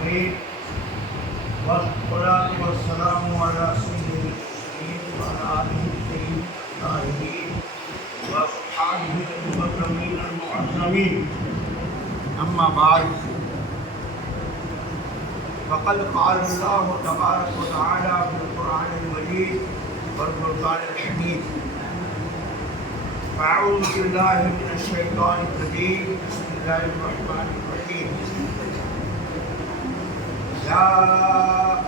الصالحين والصلاة والسلام على سيد المرسلين وعلى آله الطيبين الطاهرين وأصحابه المكرمين المعظمين. أما بعد، فقد قال الله تبارك وتعالى في القرآن المجيد والفرقان الحميد: أعوذ بالله من الشيطان الرجيم، بسم الله الرحمن الرحيم. يا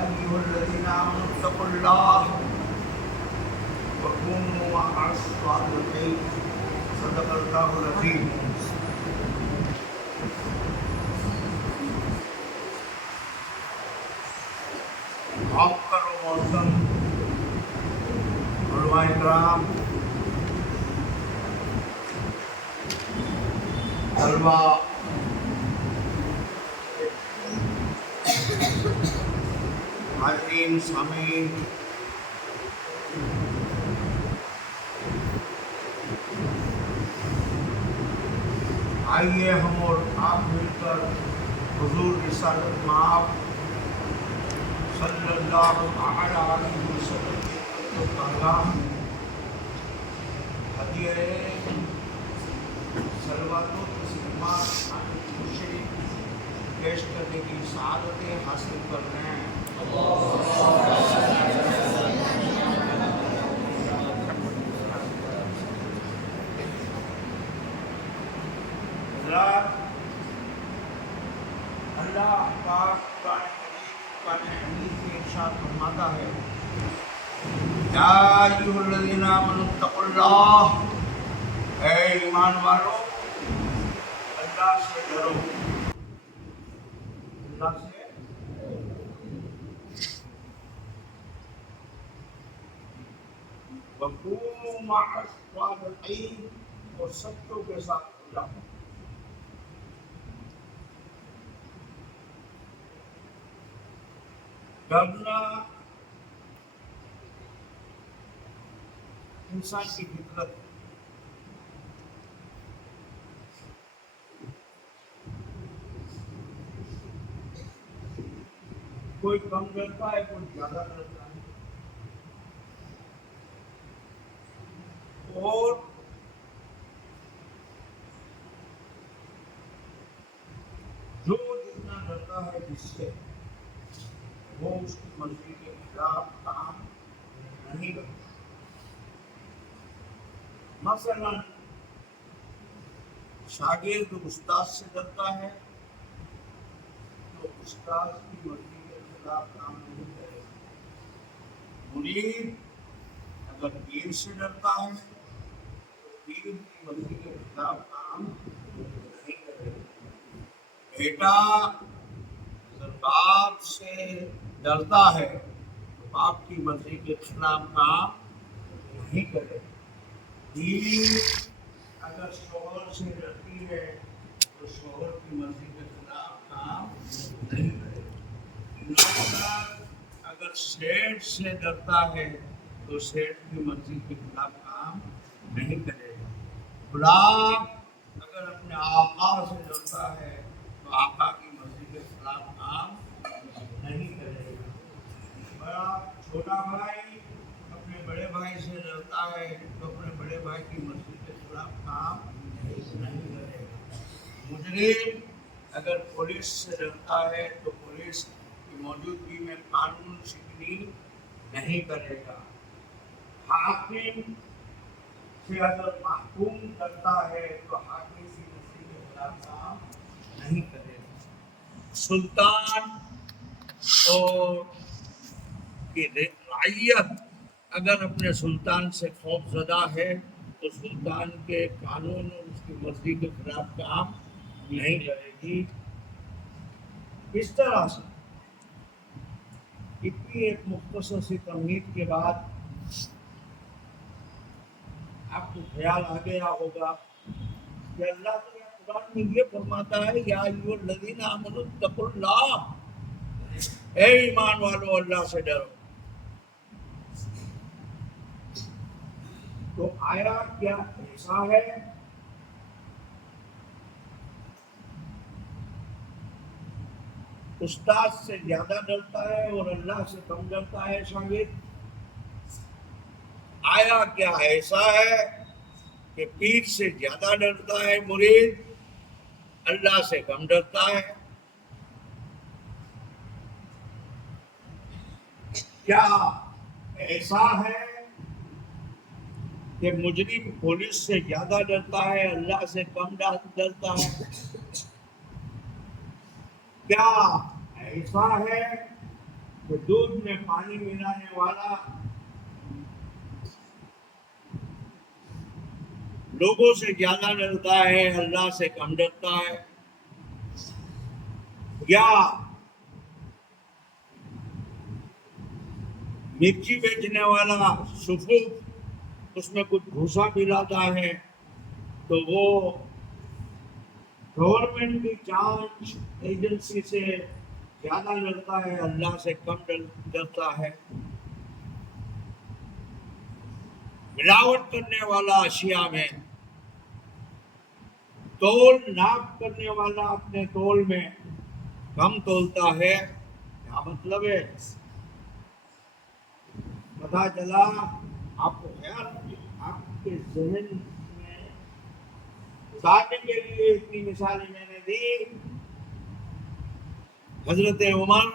أيها الذين آمنوا اتقوا الله وكونوا مع الصادقين. صدق الله العظيم. معقر و محترم علماء کرام، طلبا، حاضرین سامعین، آئیے ہم اور آپ مل کر حضور رسالت مآب صلی اللہ علیہ وسلم کو پیغام ہدیہ صلوات و تسلیمات شریف پیش کرنے کی سعادتیں حاصل کر رہے ہیں. اللہ پاک قرآن حدیث میں ارشاد فرماتا ہے: یا ایھا الذین آمنوا اتقوا اللہ، اے ایمان والو اللہ سے ڈرو. اللہ سے وَكُونُوا مَعَ الصَّادِقِينَ، اور سچوں کے ساتھ رہو. ڈرنا انسان کی فطرت ہے. کوئی کم ڈرتا ہے، کوئی زیادہ ڈرتا ہے، اور جو جتنا ڈرتا ہے جس سے، وہ اس کی مرضی کے خلاف کام نہیں کرتا. مثلا شاگرد استاد سے ڈرتا ہے تو استاد کی مرضی کے خلاف کام نہیں کرے گا. مرید اگر پیر سے ڈرتا ہے تو پیر کی مرضی کے خلاف کام نہیں کرے گا. بیٹا اگر باپ سے ڈرتا ہے تو باپ کی مرضی کے خلاف کام نہیں کرے گا. بیوی اگر شوہر سے ڈرتی ہے تو شوہر کی مرضی کے خلاف کام نہیں کرے گا. نوکر اگر سیٹ سے ڈرتا ہے تو سیٹ کی مرضی کے خلاف کام نہیں کرے گا. غلام اگر اپنے آقا سے ڈرتا ہے تو آقا کی مرضی کے خلاف کام نہیں کرے گا. بڑا چھوٹا بھائی اپنے بڑے بھائی سے ڈرتا ہے تو اپنے بڑے بھائی کی مرضی کے خلاف کام نہیں کرے گا. مجرم اگر پولیس سے ڈرتا ہے تو پولیس کی موجودگی میں قانون شکنی نہیں کرے گا. حاکم سے اگر محکوم کرتا ہے تو حاکم کی مرضی کے خلاف کام نہیں کرے گا. سلطان اور کی رعیت اگر اپنے سلطان سے خوف زدہ ہے تو سلطان کے قانون اور اس کی مرضی کے خلاف کام نہیں کرے گی. اس طرح سے اتنی ایک مختصر سی تمہید کے بعد آپ کو خیال آ گیا ہوگا کہ اللہ تعالیٰ قرآن میں یہ فرماتا ہے: یا ایھا الذین آمنوا اتقوا اللہ، اے ایمان والو اللہ سے ڈرو. تو آیا کیا ایسا ہے استاد سے زیادہ ڈرتا ہے اور اللہ سے کم ڈرتا ہے شاگرد؟ آیا کیا ایسا ہے کہ پیر سے زیادہ ڈرتا ہے مرید، اللہ سے کم ڈرتا ہے؟ کیا ایسا ہے کہ مجرم پولیس سے زیادہ ڈرتا ہے، اللہ سے کم ڈرتا ہے؟ کیا ایسا ہے کہ دودھ میں پانی ملانے والا لوگوں سے زیادہ ڈرتا ہے، اللہ سے کم ڈرتا ہے؟ یا مرچی بیچنے والا سفوف اس میں کچھ بھوسا ملاتا ہے تو وہ گورنمنٹ کی جانچ ایجنسی سے زیادہ ڈرتا ہے، اللہ سے کم ڈرتا ہے؟ ملاوٹ کرنے والا اشیاء میں، تول ناپ کرنے والا اپنے تول میں کم تولتا ہے، کیا مطلب ہے؟ پتا چلا آپ کو خیال آپ کے ذہن میں اتارنے کے لیے اتنی مثالیں میں نے دی۔ حضرت عمر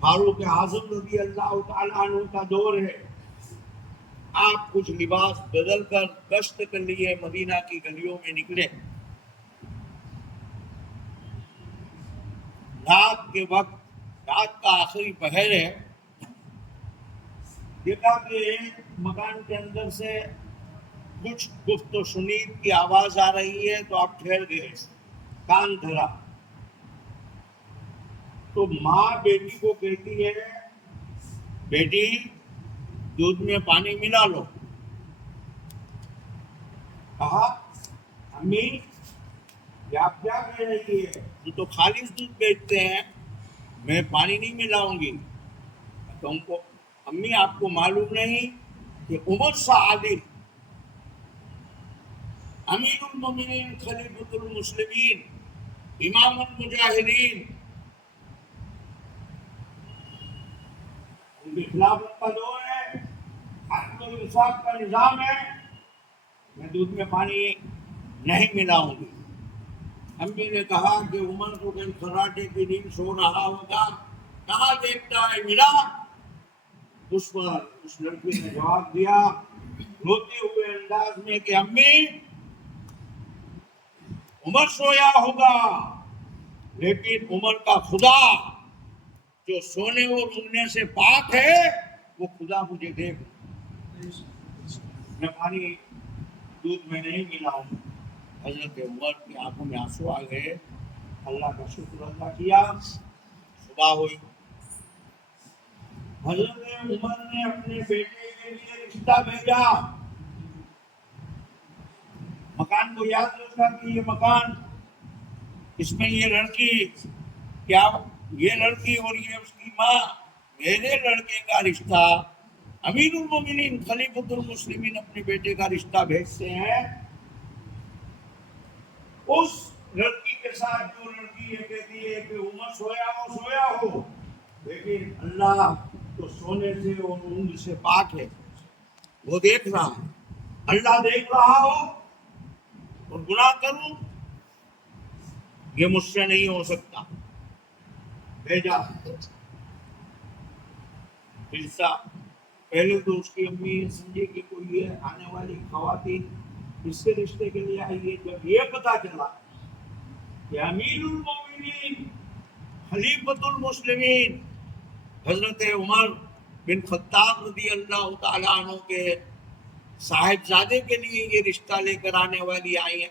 فاروق اعظم رضی اللہ تعالیٰ عنہ کا دور ہے، آپ کچھ لباس بدل کر گشت کے لیے مدینہ کی گلیوں میں نکلے، رات کے وقت، رات کا آخری پہر ہے، دیکھا کہ ایک مکان کے اندر سے کچھ گفت و شنید کی آواز آ رہی ہے تو آپ ٹھہر گئے، کان دھرا تو ماں بیٹی کو کہتی ہے بیٹی دودھ میں پانی ملا لو۔ کہا امی یہ آپ کیا کہہ رہی ہے، یہ تو خالص دودھ بیچتے ہیں، میں پانی نہیں ملاؤں گی۔ تم کو امی آپ کو معلوم نہیں کہ عمر سعادل امیر المومنین خلیفۃ المسلمین امام المجاہدین ان کی خلافت کا دور ہے، حق و انصاف کا نظام ہے، میں دودھ میں پانی نہیں ملاؤں گی۔ امی نے کہا کہ عمر کو کہیں خراٹے کی نیند سو رہا ہوگا، کہاں دیکھتا ہے ملا۔ اس پر اس لڑکی نے جواب دیا روتے ہوئے انداز میں کہ امی عمر سویا ہوگا لیکن عمر کا خدا جو سونے اور اڑنے سے پاک ہے وہ خدا مجھے دیکھ، میں پانی دودھ میں نہیں ملاؤں۔ حضرت عمر کی آنکھوں میں آنسو آ گئے، اللہ کا شکر ادا کیا، صبح ہوئی۔ حضرت عمر نے اپنے بیٹے کے لیے رشتہ بھیجا، مکان کو یاد رکھا کہ یہ مکان، اس میں یہ لڑکی، کیا یہ لڑکی اور یہ اس کی ماں، میرے لڑکے کا رشتہ، امیر المومنین خلیفۃ المسلمین اپنے بیٹے کا رشتہ بھیجتے ہیں، اس لڑکی کے ساتھ جو لڑکی یہ کہتی ہے کہ عمر سویا ہو لیکن اللہ تو سونے سے اور اونگ سے پاک ہے، وہ دیکھ رہا ہے، اللہ دیکھ رہا ہو اور گناہ کروں یہ مجھ سے نہیں ہو سکتا۔ بھیجا رشتہ، پہلے تو اس کی امی سمجھے کہ کوئی یہ آنے والی خواتین اس کے رشتے کے لیے آئی ہے۔ جب یہ پتا چلا کہ امیر المومنین خلیفۃ المسلمین حضرت عمر بن خطاب رضی اللہ تعالیٰ عنہ کے صاحبزادے کے لیے یہ رشتہ لے کر آنے والی آئی ہیں،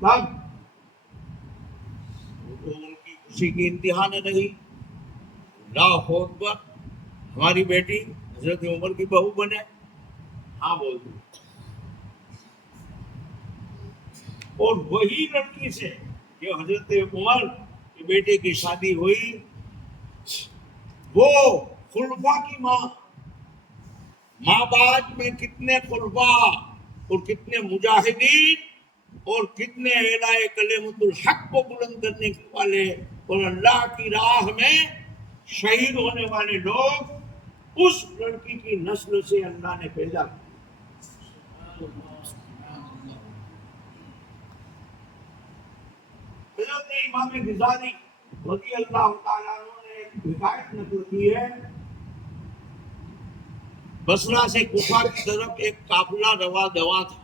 تب تو ان کی خوشی کی انتہا نہ رہی۔ اللہ اکبر، ہماری بیٹی حضرت عمر کی بہو بنے، ہاں بول دوں۔ اور وہی لڑکی سے جو حضرت عمر کے بیٹے کی شادی ہوئی، وہ خلفاء کی ماں بعد میں کتنے خلفاء اور کتنے مجاہدین اور کتنے اعلائے کلمت الحق کو بلند کرنے والے اور اللہ کی راہ میں شہید ہونے والے لوگ اس لڑکی کی نسل سے اللہ نے پیدا کیا۔ حضرت امام غزالی رضی اللہ تعالیٰ عنہ نے ایک حکایت نقل کی ہے، بصرہ سے کوفہ کی طرف ایک قافلہ رواں دواں تھا،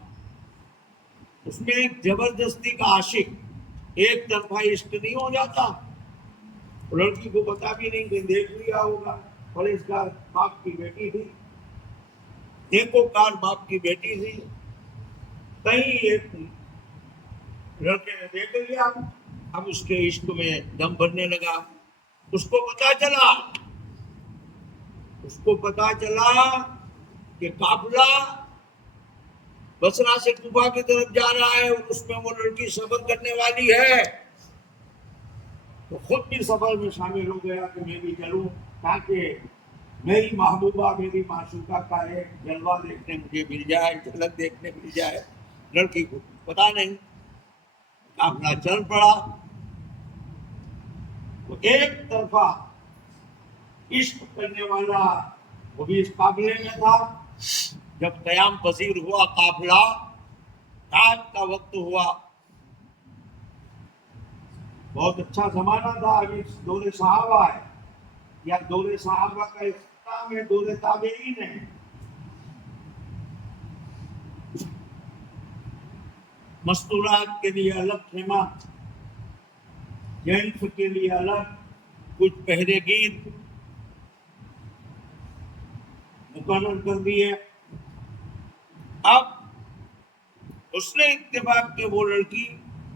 اس میں ایک زبردستی کا عاشق ایک طرفہ عشق نہیں ہو جاتا، لڑکی کو پتا بھی نہیں کہ دیکھ لیا ہوگا، پرہیزگار باپ کی بیٹی تھی، نیکوکار باپ کی بیٹی تھی، کہیں ایک لڑکے نے دیکھ لیا، اب اس کے عشق میں دم بھرنے لگا، اس کو پتا چلا کہ قافلہ بصرہ سے کوفہ کی طرف جا رہا ہے اور اس میں وہ لڑکی سفر کرنے والی ہے، تو خود بھی سفر میں شامل ہو گیا کہ میں بھی چلوں تاکہ میری محبوبہ میری معشوقہ کا ایک جلوہ دیکھنے مجھے مل جائے، جھلک دیکھنے مل جائے۔ لڑکی کو پتا نہیں، قافلہ چل پڑا، وہ ایک طرفہ عشق کرنے والا وہ بھی اس قافلے میں تھا۔ جب قیام پذیر ہوا قافلہ، رات کا وقت ہوا، بہت اچھا زمانہ تھا، ابھی دور صحابہ ہے یا دور صحابہ کا اختتام ہے، دور تابعین ہے۔ مستورات کے لیے الگ خیمہ، جینٹس کے لیے الگ، کچھ پہرے گیر مقرر کر دیے۔ اب اس نے اتفاق کہ وہ لڑکی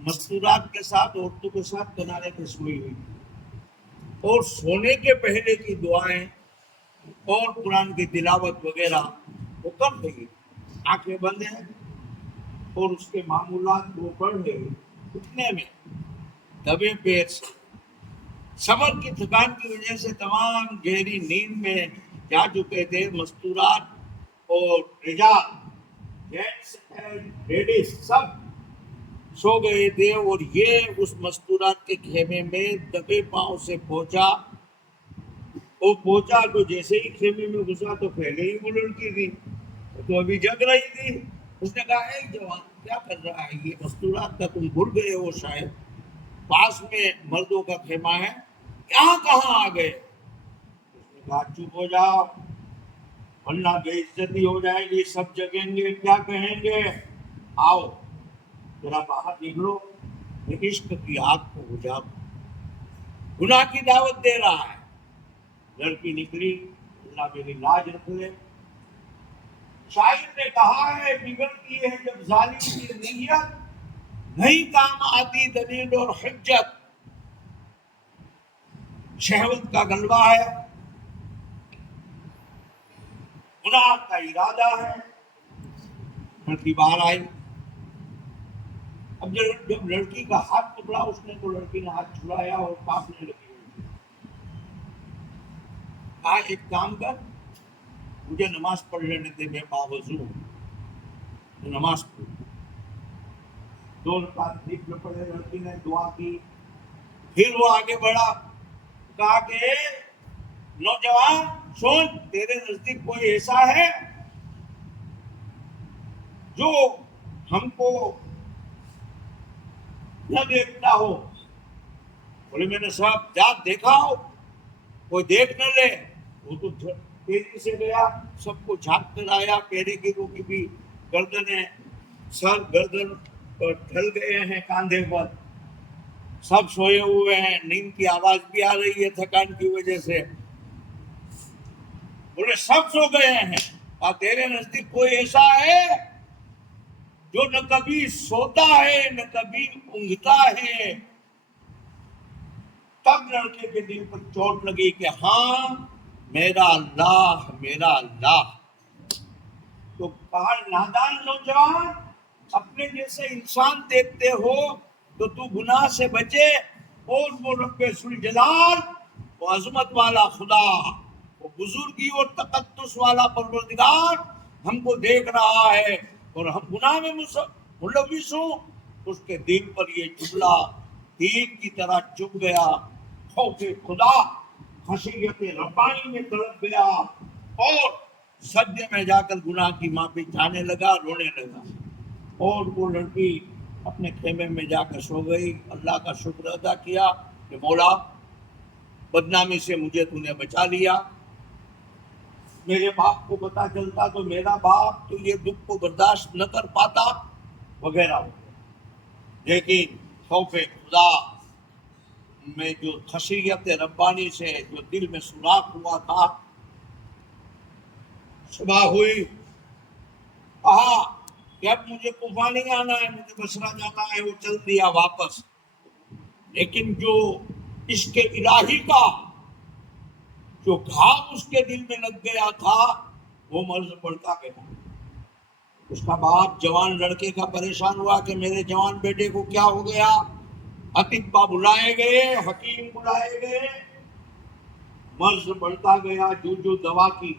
مستورات کے ساتھ، عورتوں کے ساتھ کنارے پہ سوئی ہوئی، اور سونے کے پہلے کی دعائیں اور قرآن کی تلاوت وغیرہ وہ کر رہی، آنکھیں بند ہیں اور اس کے معمولات وہ پڑھ رہے، اتنے میں دبے پیر سے سفر کی تھکان کی وجہ سے تمام گہری نیند میں جا چکے تھے، مستورات اور رجال، جینٹس اینڈ لیڈیز سب سو گئے تھے، اور یہ اس مستورات کے خیمے میں دبے پاؤں سے پہنچا۔ وہ پہنچا تو جیسے ہی خیمے میں گھسا تو پہلے ہی وہ لڑکی تھی، تو ابھی جگ رہی تھی۔ اس نے کہا اے جوان کیا کر رہا ہے، یہ مستورات کا تم بھول گئے ہو، شاید پاس میں مردوں کا خیمہ ہے، یہاں کہاں آ گئے؟ اس نے کہا چپ ہو جاؤ ورنہ بے عزتی ہو جائے گی، سب جگیں گے، کیا کہیں گے، آؤ ذرا باہر نکلو، عشق کی آگ کو بجھاؤ، گناہ کی دعوت دے رہا ہے۔ لڑکی نکلی، اللہ میری لاج رکھ لے۔ شاعر نے کہا ہے بگڑتی ہے جب ظالم کی نیت، نہیں کام آتی دلیل اور حجت۔ شہوت کا غلبہ ہے، گناہ کا ارادہ ہے، لڑکی باہر آئی۔ اب جب لڑکی کا ہاتھ پکڑا اس نے تو لڑکی نے ہاتھ چھڑایا اور کانپنے لگی۔ کہا ایک کام کر، مجھے نماز پڑھ لینے دے، میں باوضو ہوں، تو نماز پڑھ۔ 2 رکعت نفل پڑھے، لڑکی نے دعا کی، پھر وہ آگے بڑھا، کہا کہ نوجوان سن، تیرے نزدیک کوئی ایسا ہے جو ہم کو نہ دیکھتا ہو؟ بولے میں نے صاحب جات دیکھا ہو، کوئی دیکھ نہ لے۔ وہ تو تیزی سے گیا، سب کو جھانک کر آیا، پیرے گیروں کی بھی گردنیں، سر گردن پر ڈھل گئے ہیں کاندھے پر، سب سوئے ہوئے ہیں، نیند کی آواز بھی آ رہی ہے تھکان کی وجہ سے۔ بولے سب سو گئے ہیں، اور تیرے نزدیک کوئی ایسا ہے جو نہ کبھی سوتا ہے نہ کبھی اونگتا ہے؟ تب لڑکے کے دل پر چوٹ لگی کہ ہاں میرا اللہ، میرا اللہ۔ تو کہا نادان نوجوان، اپنے جیسے انسان دیکھتے ہو تو تو گناہ سے بچے، اور وہ رب ذوالجلال، وہ عظمت والا خدا، وہ بزرگی اور تقدس والا پروردگار ہم کو دیکھ رہا ہے، اور ہم گناہ میں ملوث ہوں، اس کے دل پر یہ جملہ تیر کی طرح چبھ گیا. خوف خدا خشیت ربانی میں تڑپ گیا اور سجدے میں جا کر گناہ کی معافی چاہنے لگا, رونے لگا. اور وہ لڑکی اپنے خیمے میں جا کر سو گئی. اللہ کا شکر ادا کیا کہ مولا بدنامی سے مجھے تو نے بچا لیا. میرے باپ کو پتا چلتا تو میرا باپ تو یہ دکھ کو برداشت نہ کر پاتا وغیرہ. لیکن خوف خدا میں جو خشیت ربانی سے جو دل میں سوراخ ہوا تھا, صبح ہوئی, کہا کہ اب مجھے کوفہ نہیں آنا ہے, مجھے بصرہ جانا ہے. وہ چل دیا واپس. لیکن جو عشق الہی کا جو گھاؤ اس کے دل میں لگ گیا تھا وہ مرض بڑھتا گیا. اس کا باپ جوان لڑکے کا پریشان ہوا کہ میرے جوان بیٹے کو کیا ہو گیا. اطباء بلائے گئے, حکیم بلائے گئے, مرض بڑھتا گیا جو دوا کی.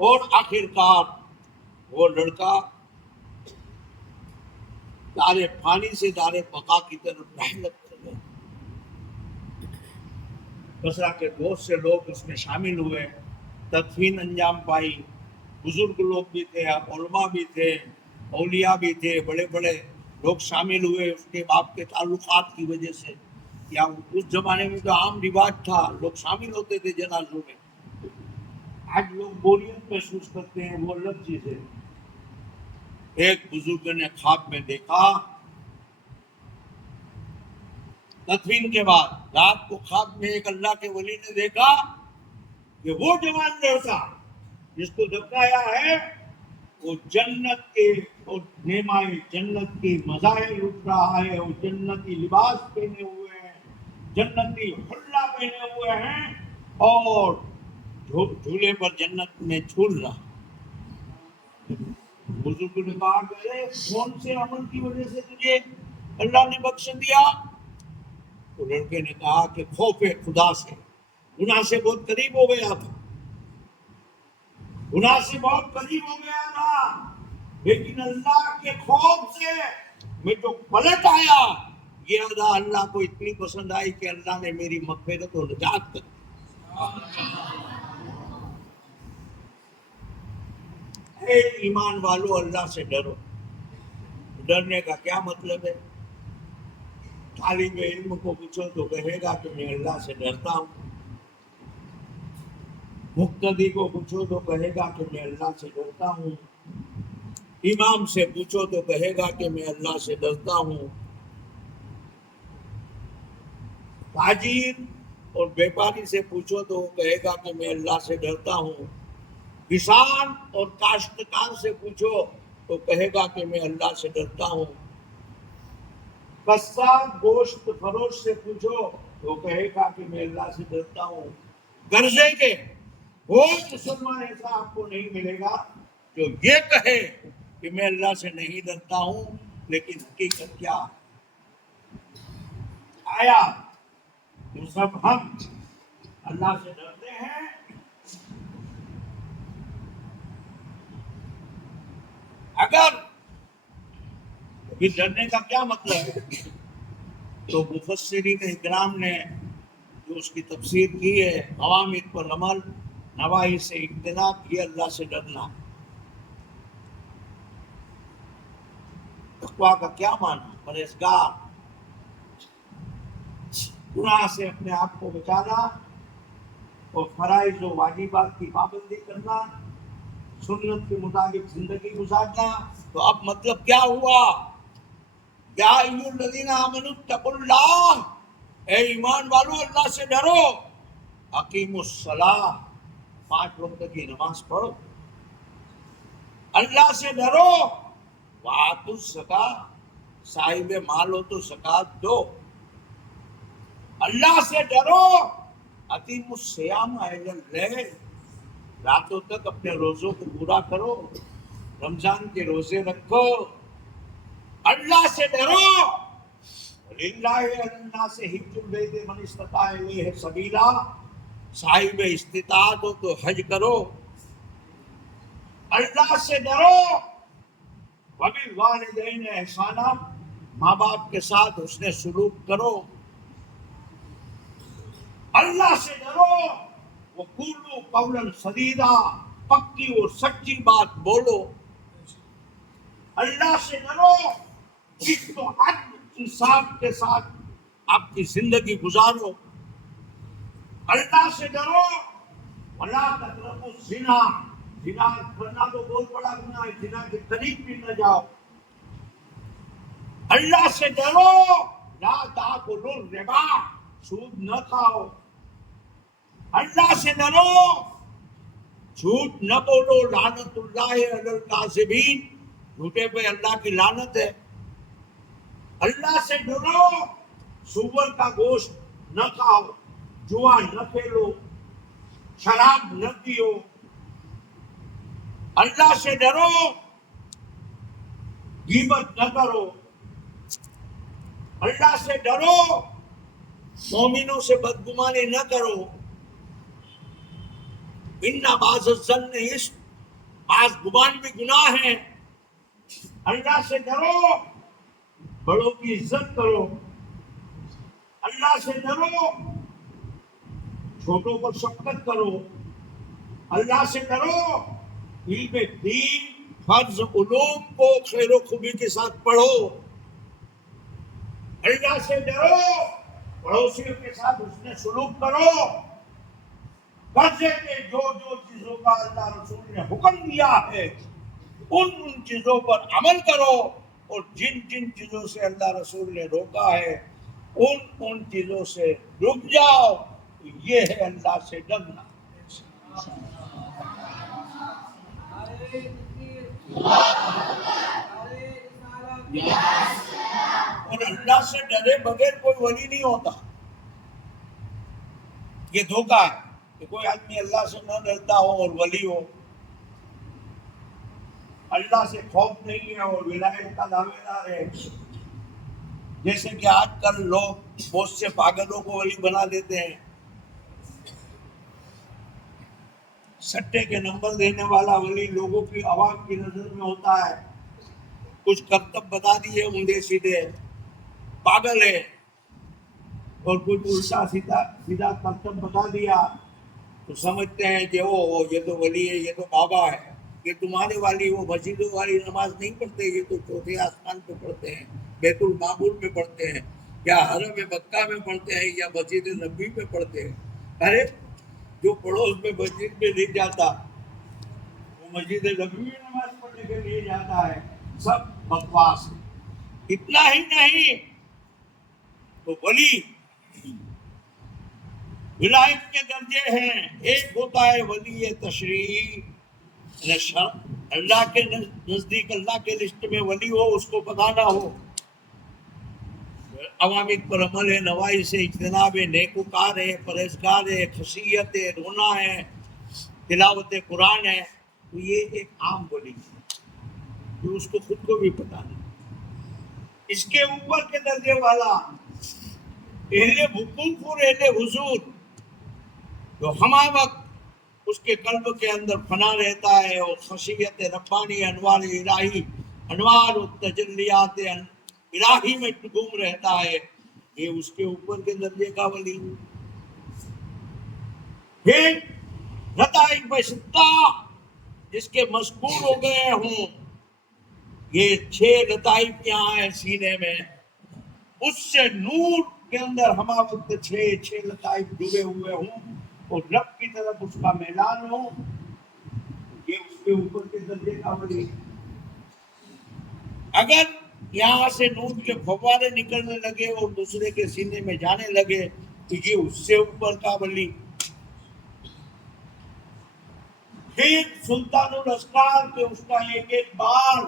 اور آخرکار وہ لڑکا دار فانی سے دار بقا کی طرف رحلت کر گیا. بصرہ کے بہت سے لوگ اس میں شامل ہوئے, تدفین انجام پائی. بزرگ لوگ بھی تھے, علماء بھی تھے, اولیاء بھی تھے, بڑے بڑے لوگ شامل ہوئے اس کے باپ کے تعلقات کی وجہ سے. یا اس زمانے میں تو عام رواج تھا, لوگ شامل ہوتے تھے جنازوں میں. آج لوگ بوریت محسوس کرتے ہیں, وہ الگ چیز ہے. ایک بزرگ نے خواب میں دیکھا, تدفین کے بعد رات کو خواب میں ایک اللہ کے ولی نے دیکھا کہ وہ جوان لڑکا جس کو دفنایا ہے وہ جنت کے اور نعمائے جنت کے مزائے لٹ رہا ہے. وہ جنتی لباس پہنے ہوئے ہیں, جنتی حلہ پہنے ہوئے ہیں اور جھولے پر جنت میں جھول رہا. بزرگ نے کہا کہ کون سے عمل کی وجہ سے تجھے اللہ نے بخش دیا؟ تو لڑکے نے کہا کہ خوف خدا سے, گناہ سے بہت قریب ہو گیا تھا, گناہ سے بہت قریب ہو گیا تھا, لیکن اللہ کے خوف سے میں جو پلٹ آیا, یہ ادا اللہ کو اتنی پسند آئی کہ اللہ نے میری مغفرت و نجات کر دی. اے ایمان والو, اللہ سے ڈرو. ڈرنے کا کیا مطلب ہے؟ طالب علم کو پوچھو تو کہے گا کہ میں اللہ سے ڈرتا ہوں. مقتدی کو پوچھو تو کہے گا کہ میں اللہ سے ڈرتا ہوں. امام سے پوچھو تو کہے گا کہ میں اللہ سے ڈرتا ہوں. تاجر اور بیپاری سے پوچھو تو وہ کہے گا کہ میں اللہ سے ڈرتا ہوں. کسان اور کاشتکار سے پوچھو تو کہے گا کہ میں اللہ سے ڈرتا ہوں. قصاب گوشت فروش سے پوچھو تو کہے گا کہ میں اللہ سے ڈرتا ہوں. غرضے کے وہ مسلمان ایسا آپ کو نہیں ملے گا جو یہ کہے کہ میں اللہ سے نہیں ڈرتا ہوں, لیکن حقیقت کیا آیا جو سب ہم اللہ سے ڈرتے ہیں. اگر ڈرنے کا کیا مطلب ہے تو مفسرین اکرام نے جو اس کی تفسیر کی ہے, اوامر پر عمل, نواہی سے اجتناب, یہ اللہ سے ڈرنا. تقویٰ کا کیا معنی؟ پرہیزگار, گناہ سے اپنے آپ کو بچانا اور فرائض و واجبات کی پابندی کرنا, سنت کے مطابق زندگی گزارنا. تو اب مطلب کیا ہوا؟ یا ایھا الذین آمنوا اتقوا اللہ, اے ایمان والو اللہ سے ڈرو. اقیموا الصلاۃ, 5 وقت کی نماز پڑھو. اللہ سے ڈرو. وآتوا الزکاۃ, صاحب مال ہو تو زکات دو. اللہ سے ڈرو. اتموا الصیام الی اللیل, راتوں تک اپنے روزوں کو پورا کرو, رمضان کے روزے رکھو. اللہ سے ڈرو. للہ علی الناس حج البیت من استطاع الیہ سبیلا, صاحب استطاعت ہو تو حج کرو. اللہ سے ڈرو. وبالوالدین احسانا, ماں باپ کے ساتھ حسن سلوک کرو، اللہ سے ڈرو، وقولوا قولا سدیدا، پکی اور سچی بات بولو، اللہ سے ڈرو، جس کو عدل انصاف کے ساتھ آپ کی زندگی گزارو، اللہ سے ڈرو، ولا تقربوا الزنا، زنا کرنا تو بہت بڑا گناہ ہے، زنا کے قریب بھی نہ جاؤ، اللہ سے ڈرو، لا تاکلوا الربا، سود نہ کھاؤ، اللہ سے ڈرو، جھوٹ نہ بولو، لعنت اللہ علی الکاذبین، جھوٹے پہ اللہ کی لعنت ہے، اللہ سے ڈرو، سور کا گوشت نہ کھاؤ، جوا نہ کھیلو، شراب نہ پیو، اللہ سے ڈرو، غیبت نہ کرو، اللہ سے ڈرو، مومنوں سے بدگمانی نہ کرو، ان بعض الظن اسم، بعض گمان بھی گناہ ہے، اللہ سے ڈرو، بڑوں کی عزت کرو، اللہ سے ڈرو، چھوٹوں پر شفقت کرو، اللہ سے ڈرو، علم دین فرض علوم کو خیر و خوبی کے ساتھ پڑھو، اللہ سے ڈرو، پڑوسیوں کے ساتھ حسن سلوک کرو، قرضے کے جو جو چیزوں کا اللہ رسول نے حکم دیا ہے ان چیزوں پر عمل کرو، اور جن جن چیزوں سے اللہ رسول نے روکا ہے ان چیزوں سے رک جاؤ، یہ ہے اللہ سے ڈرنا۔ اور اللہ سے ڈرے بغیر کوئی ولی نہیں ہوتا، یہ دھوکہ ہے کہ کوئی آدمی اللہ سے نہ ڈرتا ہو اور ولی ہو، اللہ سے خوف نہیں ہے اور ولایت کا دعوے دار ہے، جیسے کہ آج کل لوگ بہت سے پاگلوں کو ولی بنا دیتے ہیں، سٹے کے نمبر دینے والا ولی لوگوں کی عوام کی نظر میں ہوتا ہے، کچھ کرتب بتا دیے اونڈے سیدھے، پاگل ہے، اور کچھ الٹا سیدھا کرتب بتا دیا تو سمجھتے ہیں کہ یہ تو ولی ہے، یہ تو بابا ہے، یہ تمہارے والی وہ مسجدوں والی نماز نہیں پڑھتے، یہ تو چوتھے آسمان پہ پڑھتے ہیں، بیت المعمور میں پڑھتے ہیں، یا حرم مکہ میں پڑھتے ہیں، یا مسجد نبوی میں پڑھتے ہیں۔ ارے جو پڑوس میں مسجد میں نہیں جاتا وہ مسجد نبوی میں نماز پڑھنے کے لیے جاتا ہے، سب بکواس ہے۔ اتنا ہی نہیں تو ولی ولایت کے درجے ہیں، ایک ہوتا ہے ولی تشریعی، اللہ کے نزدیک اللہ کے لسٹ میں ولی ہو، اس کو پتہ نہ ہو، عوامد پر عمل ہے، نوائی سے اجتناب ہے، نیکوکار ہے، پرہیزگار ہے، خشیت ہے، رونا ہے، تلاوت قرآن ہے، تو یہ ایک عام ولی ہے جو اس کو خود کو بھی پتہ نہیں۔ اس کے اوپر کے درجے والا اہل حقوق اور اہل حضور، جو ہما وقت اس کے قلب کے اندر فنا رہتا ہے اور خشیت ربانی، انوار الہی، انوار و تجلیات الہی میں گم رہتا ہے، یہ اس کے اوپر کے درجے کا ولی۔ پھر لطائف ستہ، جس کے مذکور ہو گئے ہوں، یہ 6 لطائف یہاں ہیں سینے میں، اس سے نور کے اندر ہما وقت 6 لطائف ڈوبے ہوئے ہوں اور رب کی طرف اس کا میلان ہو، یہ اس کے اوپر کے درجے کا ولی۔ اگر یہاں سے نور کے فوارے نکلنے لگے اور دوسرے کے سینے میں جانے لگے تو یہ اس سے اوپر کا ولی۔ پھر سلطان الاسرار کے اس کا ایک ایک بال،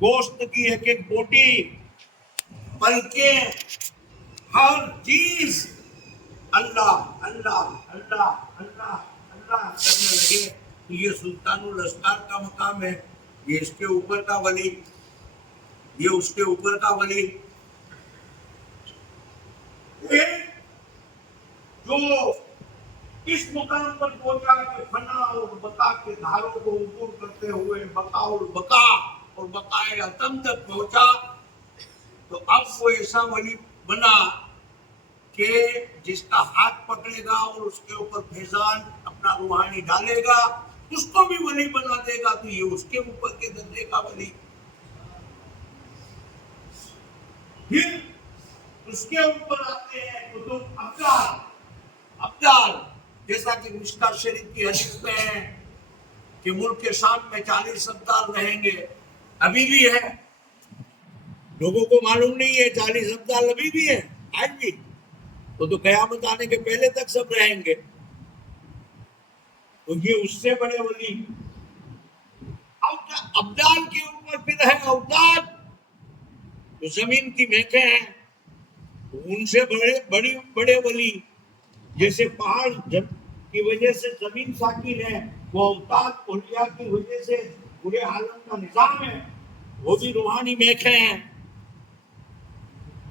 گوشت کی ایک ایک بوٹی، پلکیں، ہر چیز اللہ اللہ اللہ اللہ اللہ کرنے لگے تو یہ سلطان الاسرار کا مقام ہے، یہ اس کے اوپر کا ولی، یہ اس کے اوپر کا ولی۔ جو اس مقام پر پہنچا کہ فنا اور بقا کے دھاروں کو عبور کرتے ہوئے بقا اور بقائے اتم تک پہنچا، تو اب وہ ایسا ولی بنا کہ جس کا ہاتھ پکڑے گا اور اس کے اوپر فیضان اپنا روحانی ڈالے گا اس کو بھی ولی بنا دے گا، تو یہ اس کے اوپر کے درجے کا ولی۔ پھر اس کے اوپر آتے ہیں کتب ابدال، جیسا کہ مشکوہ شریف کی حدیث میں ہے کہ ملک شام میں 40 ابدال رہیں گے، ابھی بھی ہے، لوگوں کو معلوم نہیں ہے 40 ابدال ابھی بھی ہے آج بھی، تو قیامت آنے کے پہلے تک سب رہیں گے۔ تو یہ اس سے بڑے ولی۔ ابدال کے اوپر پھر ہے اوتاد، جو زمین کی میخیں ہیں، ان سے بڑے ولی، جیسے پہاڑ کی وجہ سے زمین ساکن ہے، وہ اوتاد اولیاء کی وجہ سے پورے عالم کا نظام ہے، وہ بھی روحانی میخیں ہیں۔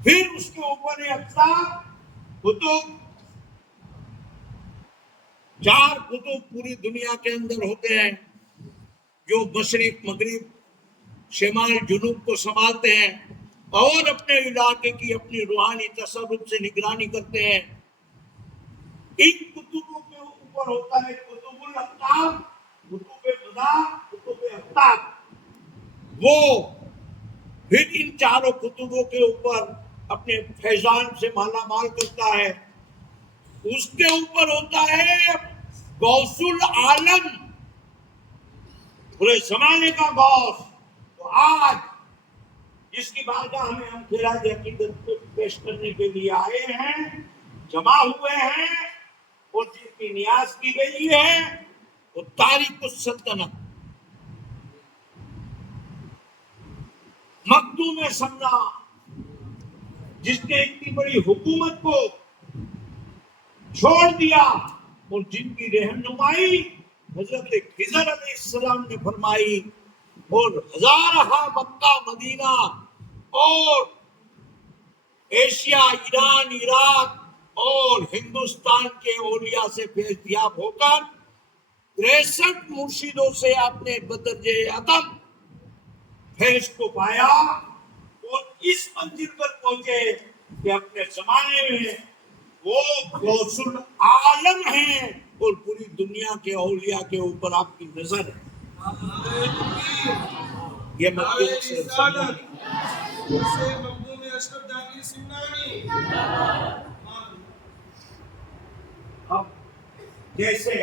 پھر اس کے اوپر ہے اقطاب، کتب، 4 کتب پوری دنیا کے اندر ہوتے ہیں جو مشرق مغرب شمال جنوب کو سنبھالتے ہیں اور اپنے علاقے کی اپنی روحانی تصرف سے نگرانی کرتے ہیں۔ ان کتبوں کے اوپر ہوتا ہے کتب الاقطاب، کتب مدا، کتب اقطاب۔ وہ پھر ان 4 کتبوں کے اوپر اپنے فیضان سے مالا مال کرتا ہے۔ اس کے اوپر ہوتا ہے غوث العالم، پورے زمانے کا غوث۔ تو آج جس کی بارگاہ میں ہم خراج عقیدت پیش کرنے کے لیے آئے ہیں، جمع ہوئے ہیں، اور جن کی نیاز کی گئی ہے وہ تاریخ السلطنت مخدوم سمنا، جس نے اتنی بڑی حکومت کو چھوڑ دیا اور جن کی رہنمائی حضرت خضر علیہ السلام نے فرمائی، اور ہزارہا مکہ مدینہ اور ایشیا، ایران، عراق اور ہندوستان کے اولیاء سے فیضیاب ہو کر 63 مرشدوں سے آپ نے بدرجہ عدم فیض کو پایا اور اس منزل پر پہنچے کہ اپنے زمانے میں وہ غوث العالم ہیں اور پوری دنیا کے اولیاء کے اوپر آپ کی نظر ہے۔ یہ مطلب سے اب جیسے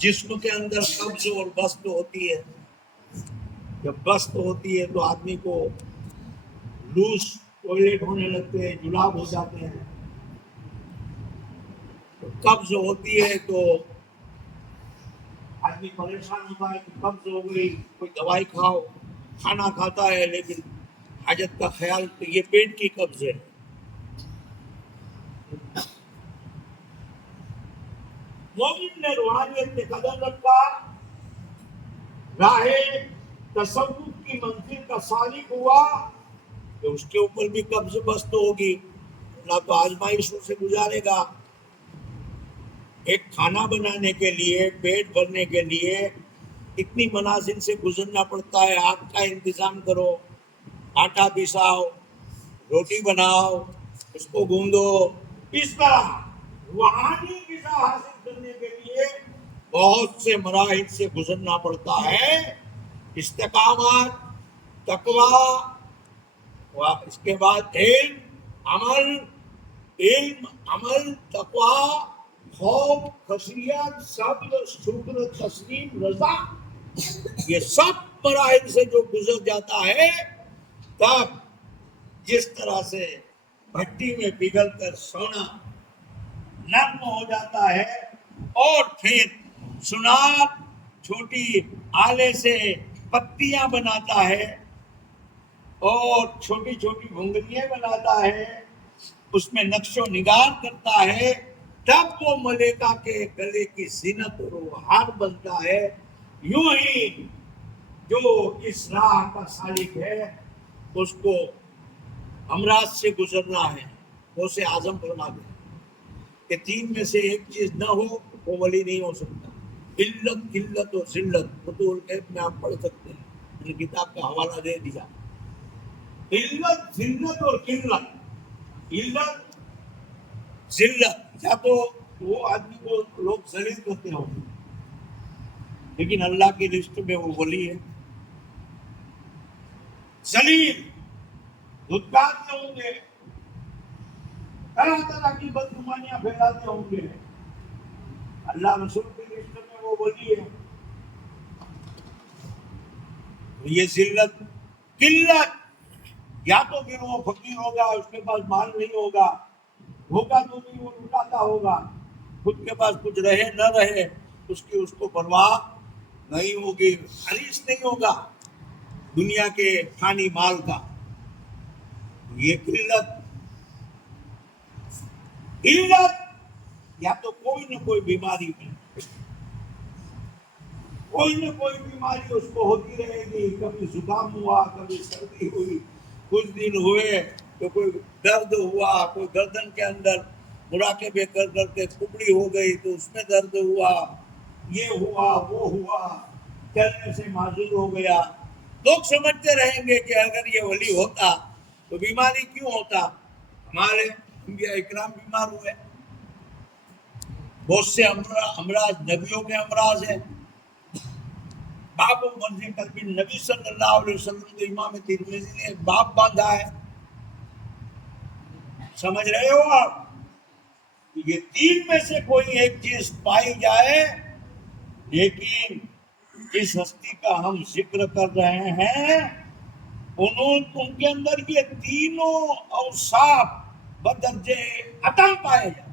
جسم کے اندر قبض اور بسط ہوتی ہے، جب بسط ہوتی ہے تو آدمی کو لوز ٹوائلٹ ہونے لگتے ہیں، جلاب ہو جاتے ہیں۔ قبض ہوتی ہے تو آدمی پریشان ہوتا ہے کہ قبض ہو گئی، کوئی دوائی کھاؤ، کھانا کھاتا ہے لیکن حاجت کا خیال، تو یہ پیٹ کی قبض ہے۔ مومن نے روحانیت میں قدم رکھا، راہ تصوف کی منزل کا سالک ہوا، کہ اس کے اوپر بھی قبض بست ہوگی، اللہ تو آزمائشوں سے گزارے گا۔ ایک کھانا بنانے کے لیے، پیٹ بھرنے کے لیے اتنی منازل سے گزرنا پڑتا ہے۔ آگ کا انتظام کرو، آٹا پیساؤ، روٹی بناؤ، اس کو گوندو، اس طرح روحانی غذا حاصل کرنے کے لیے بہت سے مراحل سے گزرنا پڑتا ہے۔ استقامت، تقویٰ، اس کے بعد علم، عمل، تقویٰ، خوف، خشیت، صبر، شکر، تسلیم، رضا، یہ سب مراحل سے جو گزر جاتا ہے، تب جس طرح سے بھٹی میں پگھل کر سونا نرم ہو جاتا ہے اور پھر سنار چھوٹی آلے سے پتیاں بناتا ہے اور چھوٹی چھوٹی بھنگریاں بناتا ہے، اس میں نقش و نگار کرتا ہے، تب وہ ملیکہ کے گلے کی زینت اور ہار بنتا ہے۔ یوں ہی جو اس راہ کا سالک ہے اس کو امراض سے گزرنا ہے۔ غوث اعظم فرماتے ہیں کہ 3 میں سے ایک چیز نہ ہو وہ ولی نہیں ہو سکتا۔ علت، قلت اور ذلت، فتح الغیب میں آپ پڑھ سکتے ہیں۔ نے کتاب کا حوالہ دے دیا. علت ذلت اور قلت. علت ذلت، یا تو وہ آدمی کو لوگ ذلیل کرتے ہوں لیکن اللہ کی لسٹ میں وہ ولی ہے. ذلیل دھتکارتے ہوں گے، طرح طرح کی بدگمانیاں پھیلاتے ہوں گے، اللہ رسول کی لسٹ میں وہ ولی ہے. یہ ذلت. قلت، یا تو پھر وہ فقیر ہوگا، اس کے پاس مال نہیں ہوگا تو بھی وہ لٹاتا ہوگا، خود کے پاس کچھ رہے نہ رہے اس کو پرواہ نہیں ہوگی، حریص نہیں ہوگا دنیا کے فانی مال کا. یہ قلت. علت، یا تو کوئی نہ کوئی بیماری میں، کوئی نہ کوئی بیماری اس کو ہوتی رہے گی. کبھی زکام ہوا، کبھی سردی ہوئی، کچھ دن ہوئے تو کوئی درد ہوا، کوئی گردن کے اندر مراقبے کر کر کے کھپڑی ہو گئی تو اس میں درد ہوا، یہ ہوا وہ ہوا، چلنے سے معذور ہو گیا. لوگ سمجھتے رہیں گے کہ اگر یہ ولی ہوتا تو بیماری کیوں ہوتا. ہمارے انبیاء اکرام بیمار ہوئے، بہت سے امراض نبیوں کے امراض ہیں. باب منزل قلب نبی صلی اللہ علیہ وسلم کے امام ترمذی نے ایک باب باندھا ہے. سمجھ رہے ہو آپ؟ یہ تین میں سے کوئی ایک چیز پائی جائے، لیکن جس ہستی کا ہم ذکر کر رہے ہیں ان کے اندر یہ تینوں اوصاف بدرجے عدم پائے جائے.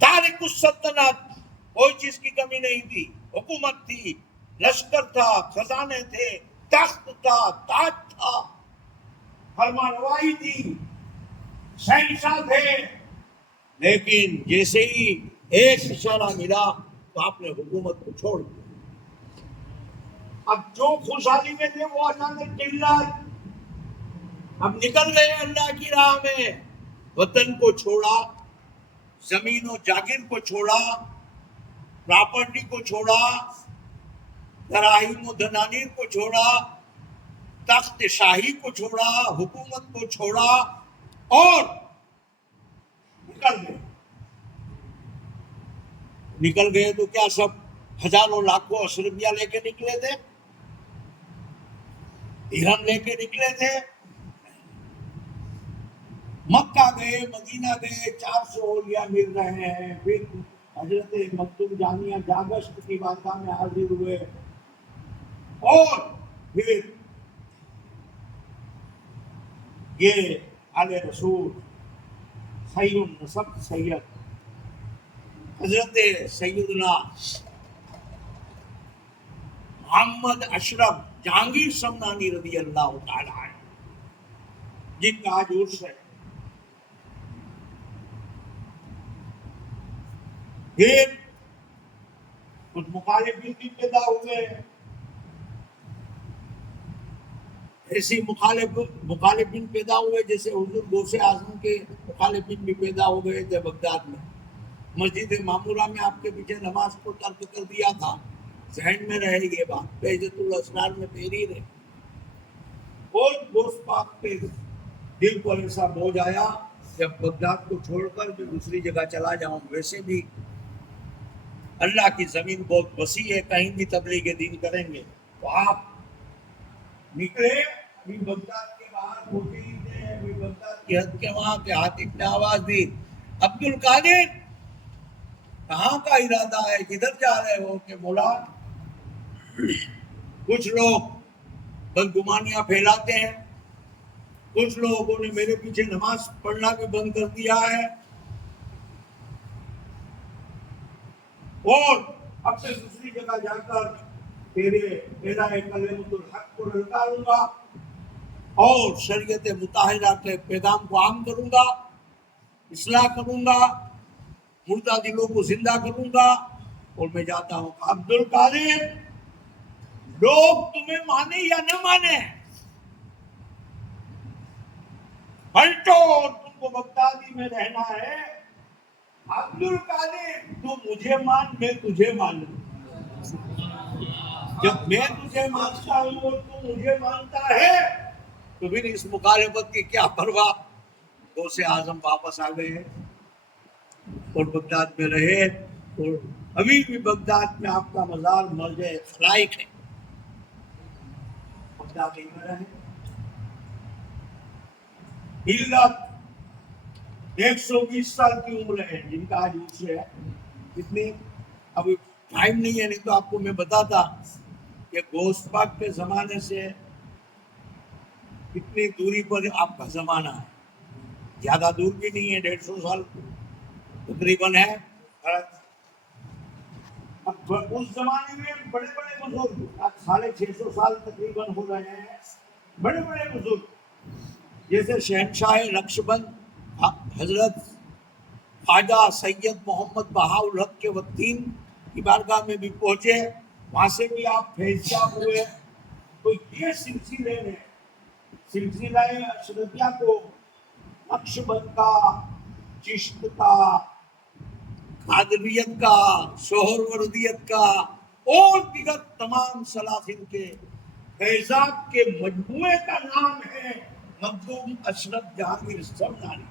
تارک السلطنت، کوئی چیز کی کمی نہیں تھی، حکومت تھی، لشکر تھا، خزانے تھے، تخت تھا، تاج تھا، فرمانروائی تھی، شہنشاہ تھے، لیکن جیسے ہی ایک اشارہ ملا تو آپ نے حکومت کو چھوڑ دیا. اب جو خوشحالی میں تھے وہ اچانک قلت. اب نکل گئے اللہ کی راہ میں، وطن کو چھوڑا، زمین و جاگیر کو چھوڑا، پراپرٹی کو چھوڑا، دراہیم و دنانیر کو چھوڑا، تخت شاہی کو چھوڑا، حکومت کو چھوڑا اور نکل گئے تو کیا سب ہزاروں لاکھوں اشرفیہ لے کے نکلے تھے، درہم لے کے نکلے تھے؟ مکہ گئے، مدینہ گئے، 400 اولیاء مل رہے ہیں. پھر حضرت مکتوم جامعہ جاگشت کی بارگاہ میں حاضر ہوئے اور پھر یہ آل رسول سید النسب سید حضرت سیدنا محمد اشرف جہانگیر سمنانی رضی اللہ تعالی عنہ، جن کا آج عرس ہے. پھر کچھ مخالفین بھی پیدا ہوئے، ایسی مخالفین پیدا ہوئے جیسے حضور غوث اعظم کے مخالفین بھی پیدا ہو گئے تھے بغداد میں. مسجد معمورہ میں آپ کے پیچھے نماز کو ترک کر دیا تھا، ذہن میں رہے یہ بات، بہجت الاسرار میں تحریر ہے. اور دوست پاک کے دل کو ایسا بوجھ آیا جب بغداد کو چھوڑ کر میں دوسری جگہ چلا جاؤں. ویسے بھی اللہ کی زمین بہت وسیع ہے، کہیں بھی تبلیغ دین کریں گے. تو آپ نکلے، ابھی بغداد کے باہر پہنچے ہی تھے، ابھی بغداد کی حد کے وہاں کے ہاتف نے آواز دی، عبد القادر کہاں کا ارادہ ہے، کدھر جا رہے ہو؟ کہ مولا کچھ لوگ بدگمانیاں پھیلاتے ہیں، کچھ لوگوں نے میرے پیچھے نماز پڑھنا بھی بند کر دیا ہے، اور اب سے دوسری جگہ جا کر تیرا کلمۃ الحق کو للکاروں گا اور شریعت مطہرہ کے پیغام کو عام کروں گا، اصلاح کروں گا، مردہ دلوں کو زندہ کروں گا، اور میں جاتا ہوں. عبد القادر لوگ تمہیں مانے یا نہ مانے، پلٹو اور تم کو بغدادی میں رہنا ہے. عبد القادر تو مجھے مان، میں تجھے مانوں. جب میں تجھے مانتا ہوں اور تو مجھے مانتا ہے تو پھر اس مخالفت کی کیا پرواہ. غوث اعظم واپس آ گئے اور بغداد میں رہے اور ابھی بھی بغداد میں آپ کا مزار مرجع خلائق ہے. بغداد میں رہے ہلت 120 سال کی عمر ہے جن کا آج اس سے ہے. کتنی اب ٹائم نہیں ہے, نہیں تو آپ کو میں بتاتا کہ غوث پاک کے زمانے سے کتنی دوری پر آپ کا زمانہ ہے. زیادہ دور بھی نہیں ہے, 150 سال تقریباً ہے. اب اس زمانے میں بڑے بڑے بزرگ اب 650 سال تقریباً ہو رہے ہیں. بڑے بڑے بزرگ جیسے شہنشاہ نقشبند حضرت خواجہ سید محمد بہاءالحق کے وطین کی بارگاہ میں بھی پہنچے, وہاں سے بھی آپ فیضیاب ہوئے. تو یہ سلسلے میں سلسلہ اشرفیہ کو نقشبند کا, چشت کا, قادریت کا, سہروردیت کا اور دیگر تمام سلاسل کے فیضاب کے مجموعے کا نام ہے مخدوم اشرف جہانگیر سمنانی.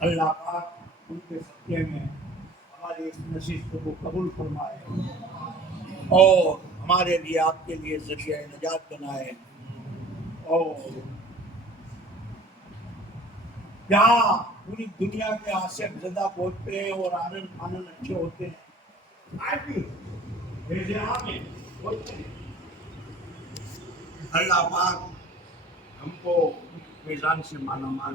اللہ پاک ان کے صدقے میں ہماری اس نشست کو قبول فرمائے اور ہمارے لیے آپ کے لیے ذریعہ نجات بنائے. اور جہاں پوری دنیا کے عاشق زدہ پہنچتے ہیں اور آنند مانند اچھے ہوتے ہیں, اللہ پاک ہم کو میزان سے مالا مال